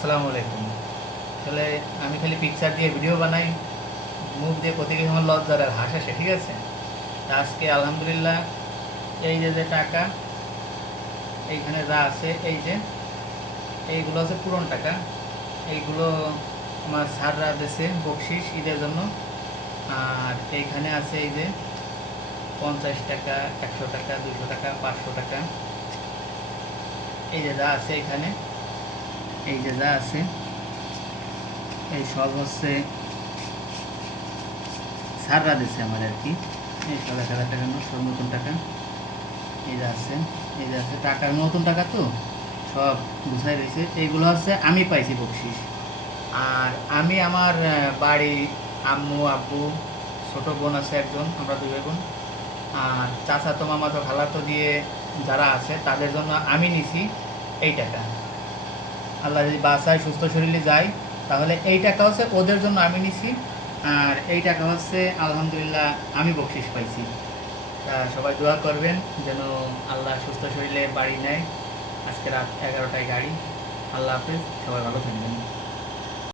আসসালামু আলাইকুম। আসলে আমি খালি পিকচার দিয়ে ভিডিও বানাই, মুখ দিয়ে প্রত্যেকে আমার লজ্জার আর হাসি আসে, ঠিক আছে? তা আজকে আলহামদুলিল্লাহ এই যে যে টাকা এইখানে যা আছে, এই যে এইগুলো আছে পুরন টাকা। এইগুলো আমার স্যাররা দিয়েছে বকশিস ঈদের জন্য। আর এইখানে আছে এই যে 50 টাকা, 100 টাকা, 200 টাকা, 500 টাকা। এই যে যা আছে এখানে, এই যে যা আছে এই সব হচ্ছে স্যাররা দিচ্ছে আমার আর কি। এই সব 1,000 টাকার নোট, সব নতুন টাকা। এই যে আছে, এই যে আছে টাকা, নতুন টাকা তো সব গুছাই রয়েছে। এইগুলো হচ্ছে আমি পাইছি বকশিস। আর আমি আমার বাড়ি, আম্মু আব্বু, ছোট বোন আছে একজন, আমরা দুই ভাই বোন, আর চাচাতো মামাতো খালাতো দিয়ে যারা আছে তাদের জন্য আমি নিছি এই টাকা। আল্লাহ যদি বাসায় সুস্থ শরীরে যায় তাহলে এই টাকা হচ্ছে ওদের জন্য আমি নিছি। আর এই টাকা হচ্ছে আলহামদুলিল্লাহ আমি বকশিস পাইছি। তা সবাই দোয়া করবেন যেন আল্লাহ সুস্থ শরীরে বাড়ি নেয়। আজকে রাত 11টায় গাড়ি। আল্লাহ হাফেজ, সবাই ভালো থাকবেন।